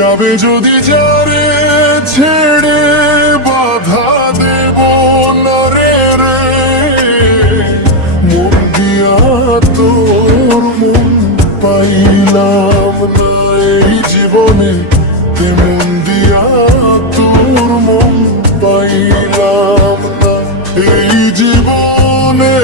যাবে যদি যারে ছেড়ে বাধা দেব না রে রে, মন দিয়া তোর মন পাইলাম না এই জীবনে, মন দিয়া তোর মন পাইলাম না এই জীবনে।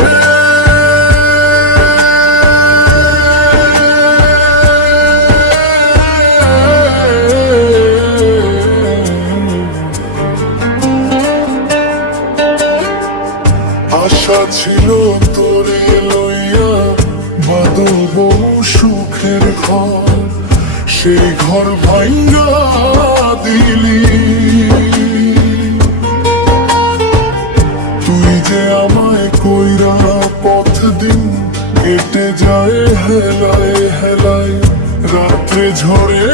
আশা ছিল তোরে লইয়া বাঁধব সুখের ঘর, সেই ঘর ভাঙ্গা দিলি। তুই যে আমায় কইরা পথ দিন কেটে যায় হেলায় হেলায়, রাত্রে ঝরে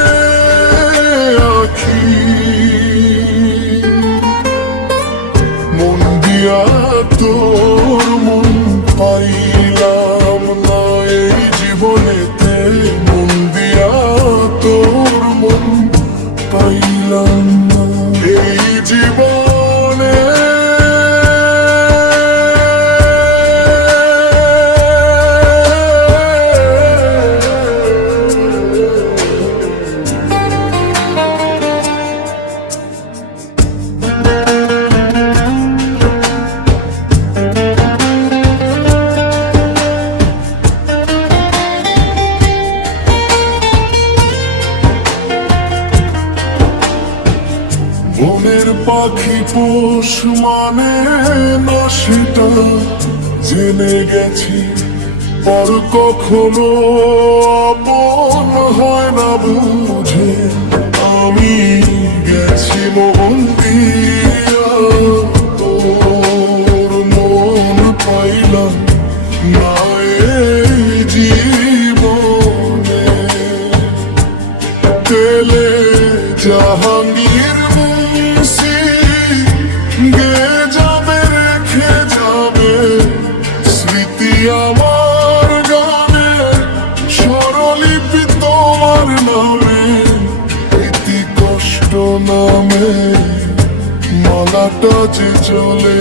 আখি। মন দিয়া তোর মন পাইলাম না এই জীবনেতে, মন দিয়া তোর মন পাইলাম না এই জীবনে। বনের পাখি পোষ মানে না সেটা জেনে গেছি, পর কখনো আপন হয় না বুঝে। আমি গেছি মন দিয়া তোর মন পাইলাম না এই জীবনে। তেলে জাহাঙ্গীর আমার গানে স্বরলিপি তোমার নামে, ইতি কষ্ট নামে মালাটা যে চলে